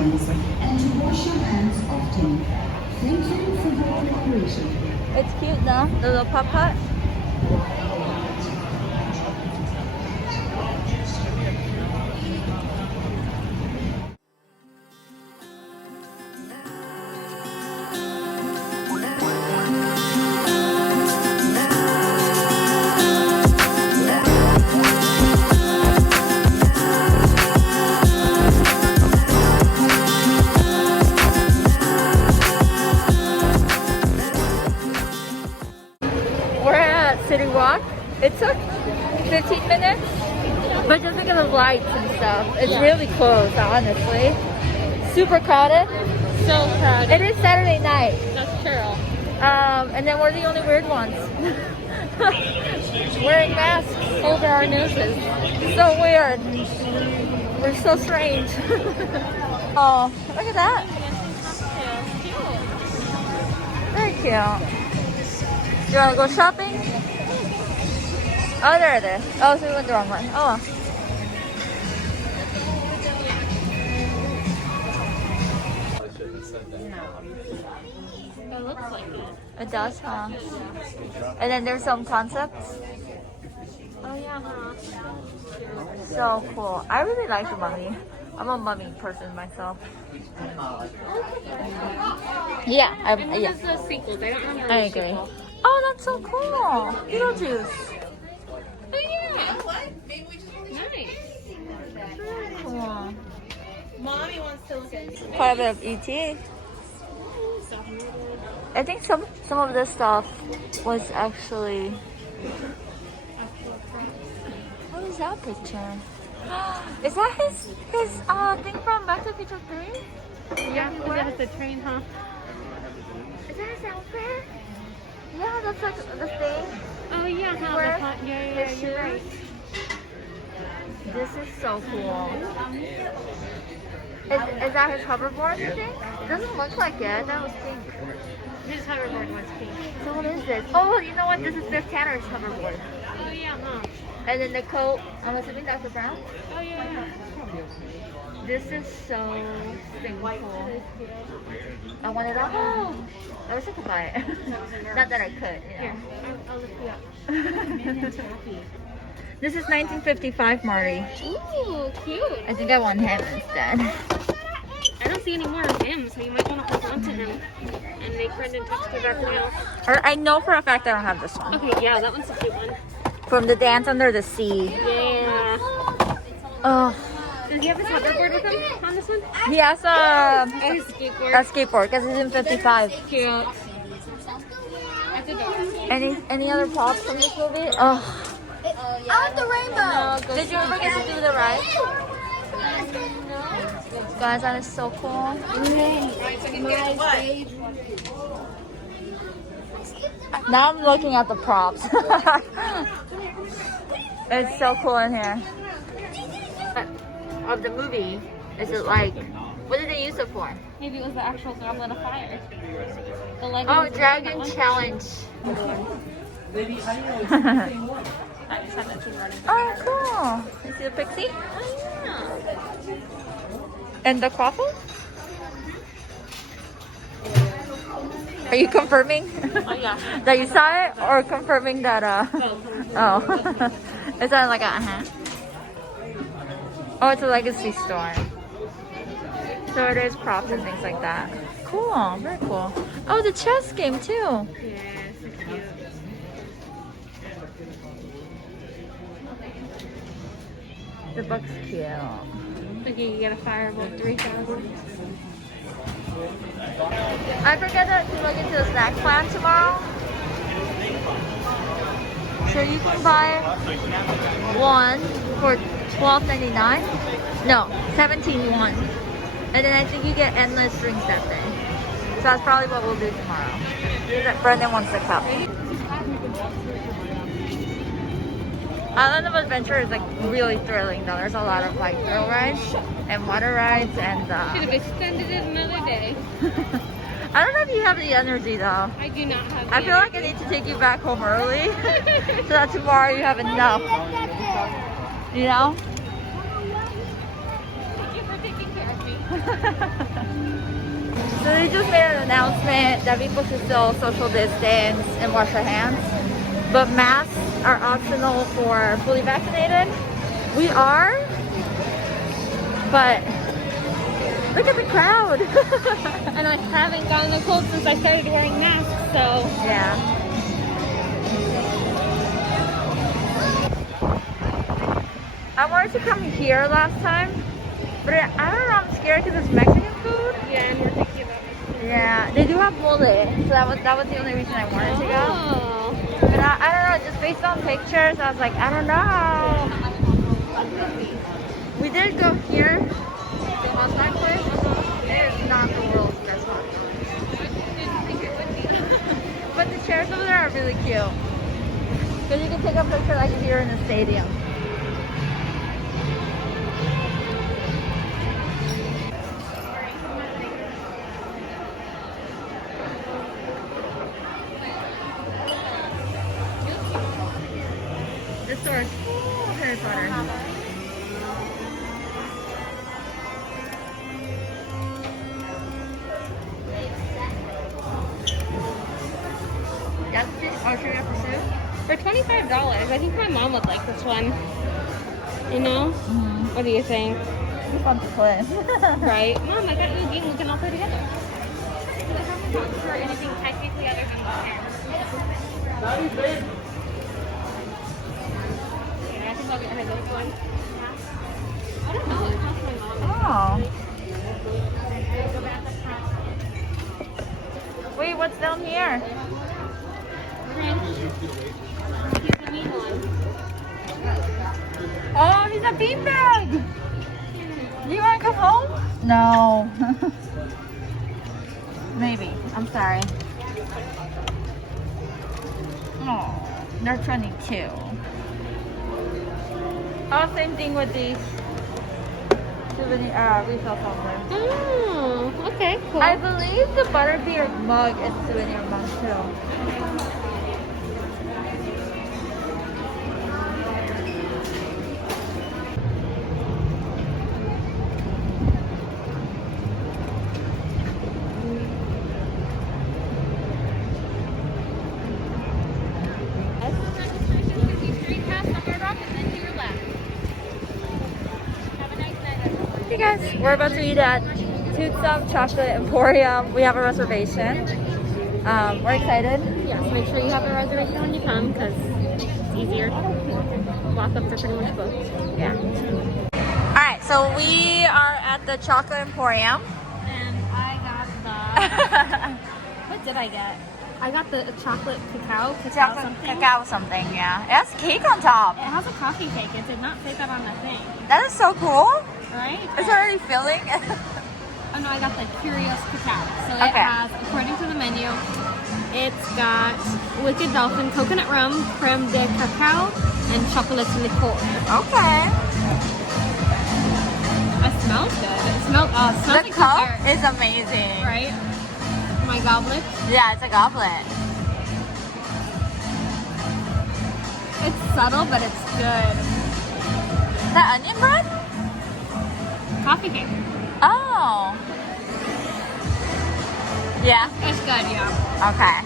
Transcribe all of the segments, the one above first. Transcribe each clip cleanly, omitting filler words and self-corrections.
seconds and to wash your hands often. Thank you for your cooperation. It's cute though, the little pup hut. We're at Citywalk. It took 15 minutes, but just because of lights and stuff, it's really close, honestly. Super crowded. So crowded. It is Saturday night. That's true. And then we're the only weird ones. Wearing masks over our noses. So weird. We're so strange. Oh, look at that. Very cute. Do you want to go shopping? Oh, there it is. Oh, so we went the wrong one. Oh. It looks like it. It does, huh? And then there's some concepts. Oh yeah, huh? So cool. I really like the mummy. I'm a mummy person myself. Yeah, And this is the sequels. I don't remember. I the agree. sequel. Oh, that's so cool. Beetlejuice. Oh yeah. Nice. Very cool. Mommy wants to look at. Quite a bit of ET. I think some of this stuff was actually. What is that picture? Is that his thing from Back to the Future 3? Yeah, is that the train, huh? Is that his outfit? Yeah, that's like the thing. Oh yeah, huh? Where? Yeah, His you're right. shoes. This is so cool. Is that his hoverboard, you think? It doesn't look like it. That was pink. His hoverboard was pink. So what is this? Oh, you know what? This is Biff Tanner's hoverboard. Oh yeah, huh? And then the coat, I'm assuming Dr. Brown. Oh yeah. This is so stinking cool. I want it all. I wish I could buy it. Not that I could, you know. Here, I'll look you up. This is 1955 Marty. Ooh, cute. I think I want him instead. I don't see any more of him, so you might want to hold on to him and make friend and text you back now. Or I know for a fact I don't have this one. Okay, yeah, that one's a cute one. From the Dance Under the Sea. Yeah. Oh, Does he have his hoverboard with him on this one? he has a His skateboard. skateboard because he's in 55. Cute. That's adorable. Any other props from this movie? Oh, I want the rainbow. did you ever get to do the ride? Guys, that is so cool. Now I'm looking at the props. It's so cool in here. Of the movie, is it like, what did they use it for? Maybe it was the actual Goblet of Fire. The Lego Oh, was Dragon that one. Challenge. I just had that tune running. Oh, cool. You see the pixie? Oh, yeah. And the quaffle? Are you confirming Oh, yeah. that you saw it, or confirming that, oh. It sounded like Oh, it's a legacy store. So it is props and things like that. Cool, very cool. Oh, the chess game too. Yeah, so cute. The book's cute. Okay, you got a fireball 3,000. I forget to look into the snack plan tomorrow. So you can buy one for $12.99. No, $17.1. And then I think you get endless drinks that day. So that's probably what we'll do tomorrow. Brendan wants the cup. Island of Adventure is like really thrilling though. There's a lot of like thrill rides and water rides and Should have extended it another day. I don't know if you have the energy though. I do not have I feel like I need to take you back home early so that tomorrow you have enough. You know? Thank you for taking care of me. So they just made an announcement that people should still social distance and wash their hands. But masks are optional for fully vaccinated. We are, but look at the crowd. And I haven't gotten a cold since I started wearing masks, so. Yeah. I wanted to come here last time, but I don't know, I'm scared because it's Mexican food. Yeah, and we're thinking about it. Yeah, they do have mole, so that was the only reason I wanted to go. Oh. But I don't know, just based on pictures, I was like, I don't know. We did go here, the hot dog place. It is not the world's best hot dog. But the chairs over there are really cute. Because you can take a picture like here in the stadium. This store is full of Harry Potter. Yes, please. Oh, should we go pursue? For $25, I think my mom would like this one. You know? What do you think? It's fun to play. Right? Mom, I got you a game we can all play together. Because I haven't gotten for anything technically other than the hair. Yeah, I think I'll get her this one. I don't know. It costs my mom. Oh. Wait, what's down here? He's the mean one. Oh, he's a beanbag! Do you want to come home? No. Maybe. I'm sorry. Oh, they're 22. Oh, same thing with these souvenir retail somewhere. Oh, okay, cool. I believe the butterbeer mug is souvenir mug too. Hey guys, we're about to eat at Toothsome Chocolate Emporium. We have a reservation. We're excited. Yes, make sure you have a reservation when you come because it's easier. Walk-ups are pretty much booked. Yeah. Alright, so we are at the Chocolate Emporium. And I got the... what did I get? I got the chocolate cacao something. Cacao something, yeah. It has cake on top. It has a coffee cake. It did not say that on the thing. That is so cool. Right? It's already filling. Oh no, I got the Curious Cacao. So it Okay. has, according to the menu, it's got Wicked Dolphin, coconut rum, creme de cacao, and chocolate liqueur. Okay. It smells good. It smells The like cup dessert, is amazing. right? My goblet. Yeah, it's a goblet. It's subtle, but it's good. Is that onion bread? Coffee cake. Oh. Yeah. It's good, yeah. Okay.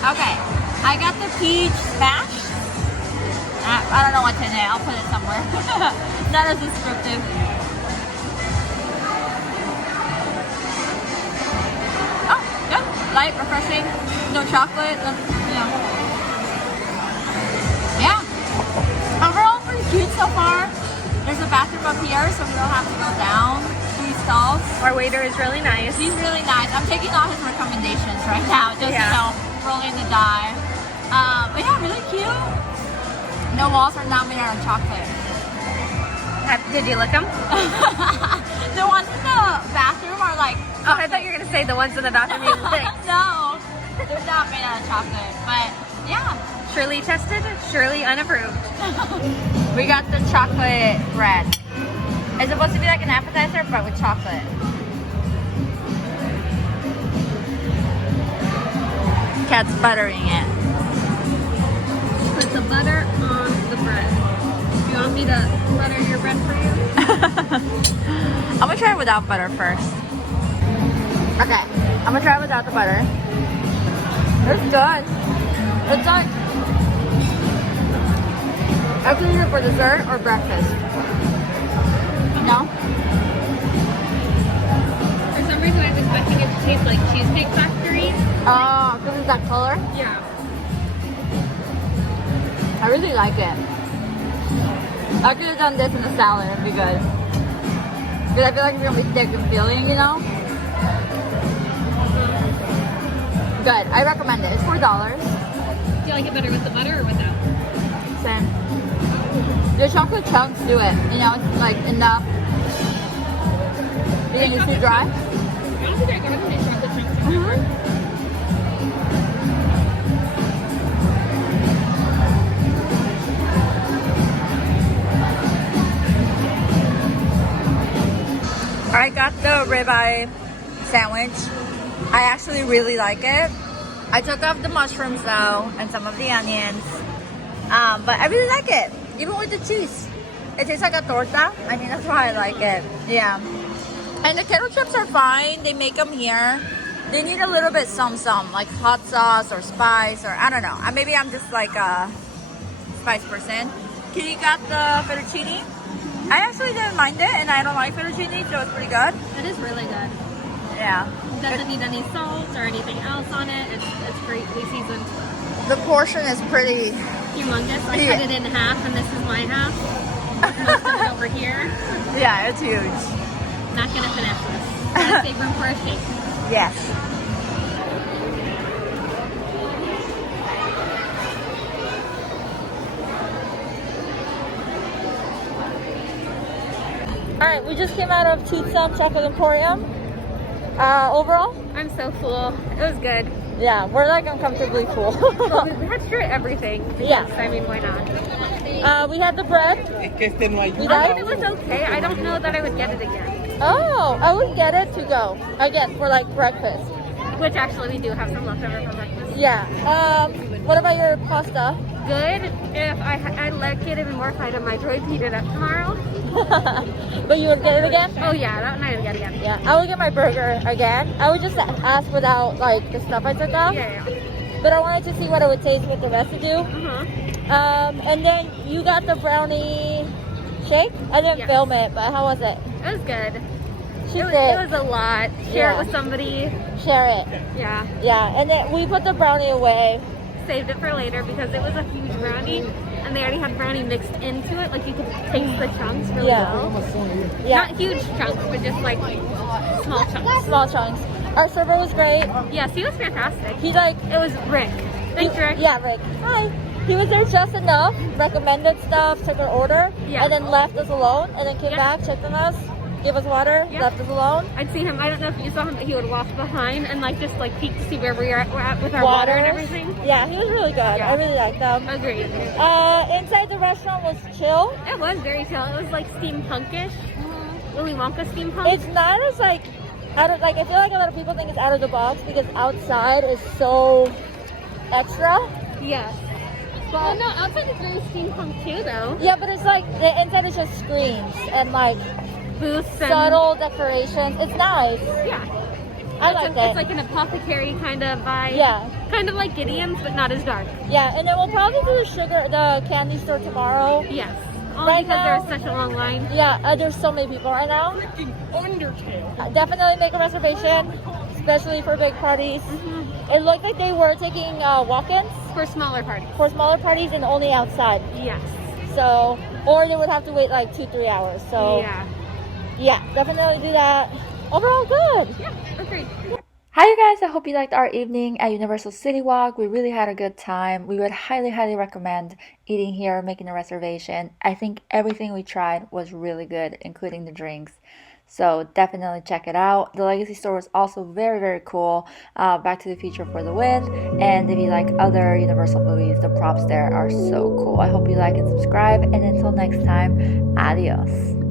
Okay. I got the peach smash. I don't know what's in it. I'll put it somewhere. Not as descriptive. Oh, good. Light, refreshing. No chocolate. Yeah. Overall, pretty cute so far. There's a bathroom up here, so we don't have to go down 3 stalls. Our waiter is really nice. He's really nice. I'm taking all his recommendations right now, just rolling the die. But yeah, really cute. The walls are not made out of chocolate. Did you lick them? The ones in the bathroom are like. Oh, I thought you were gonna say the ones in the bathroom you licked. No, they're not made out of chocolate. But yeah, Surely tested, surely unapproved. we got the chocolate bread. It's supposed to be like an appetizer, but with chocolate. Cat's buttering it. Put the butter on the bread. You want me to butter your bread for you? I'm gonna try it without butter first. Okay, I'm gonna try it without the butter. It's good. It's like actually either for dessert or breakfast. No? For some reason, I was expecting it to taste like Cheesecake Factory. Oh, because it's that color? Yeah. I really like it. I could have done this in a salad, it'd be good. Because I feel like it's gonna be thick and filling, you know? Good, I recommend it. It's $4. Do you like it better with the butter or without? Same. The chocolate chunks do it. You know, it's like enough. You think it's too dry? I don't think I got any chocolate chunks in there. I got the ribeye sandwich. I actually really like it. I took off the mushrooms though and some of the onions. But I really like it, even with the cheese. It tastes like a torta. I think that's why I like it. Yeah. And the kettle chips are fine. They make them here. They need a little bit some, like hot sauce or spice or I don't know. Maybe I'm just like a spice person. Kitty got the fettuccine. I actually didn't mind it, and I don't like fettuccine, so it's pretty good. It is really good. Yeah. Doesn't need any salt or anything else on it. It's greatly seasoned. The portion is pretty Humongous. I Yeah. cut it in half, and this is my half. Most of it over here. Yeah, it's huge. Not gonna finish this. Gotta save room for a shake. Yes. Alright, we just came out of Toothsome Chocolate Emporium. Overall, I'm so full. It was good. yeah, we're like uncomfortably full. Well, we had to try everything. Because, Yeah. I mean, why not? We had the bread. We I thought like it was okay. I don't know that I would get it again. Oh, I would get it to go again for like breakfast. Which actually we do have some leftover for breakfast. Yeah. What about your pasta? Good. If I'd like it even more if I had a microwave heat it up tomorrow. But you would get it again? Oh yeah, that one I would get again. Yeah, I would get my burger again. I would just ask without like the stuff I took off. Yeah. But I wanted to see what it would taste with the residue. And then you got the brownie shake. I didn't Yes. film it, but how was it? It was good. She It did. was a lot. Share Yeah. it with somebody. Share it. Yeah. Yeah, and then we put the brownie away. Saved it for later because it was a huge brownie and they already had brownie mixed into it. Like you could taste the chunks really Yeah. well. Yeah, Not huge chunks, but just like small chunks. small chunks. Our server was great. Yes, he was fantastic. He like, It was Rick. Thanks, Rick. yeah, Rick. Hi. He was there just enough, recommended stuff, took our order, Yeah. and then left us alone, and then came Yeah. back, checked on us, gave us water, Yeah. left us alone. I'd see him. I don't know if you saw him, but he would walk behind and like just like peek to see where we're at with our water and everything. Yeah, he was really good. Yeah. I really liked him. Agreed. Inside the restaurant was chill. It was very chill. It was like steampunkish. Willy Wonka steampunk. It's not as like out of like I feel like a lot of people think it's out of the box because outside is so extra. Yes. Well, no, outside is very steampunk too, though. Yeah, but it's like the inside is just screens and like Booths and subtle decorations. It's nice. yeah. I like it. It's like an apothecary kind of vibe. Yeah. Kind of like Gideon's, but not as dark. Yeah, and then we'll probably do the candy store tomorrow. Yes. All Right because now- there's such a long line. Yeah, there's so many people right now. Definitely make a reservation, especially for big parties. It looked like they were taking walk-ins For smaller parties. for smaller parties and only outside. Yes. So, or they would have to wait like 2-3 hours. So, Yeah. yeah, definitely do that. Overall, good. Yeah, agreed. Hi you guys, I hope you liked our evening at Universal Citywalk. We really had a good time. We would highly recommend eating here, making a reservation. I think everything we tried was really good, including the drinks. So definitely check it out. The Legacy store was also very cool. Back to the Future for the win. And if you like other Universal movies, the props there are so cool. I hope you like and subscribe. And until next time, adios.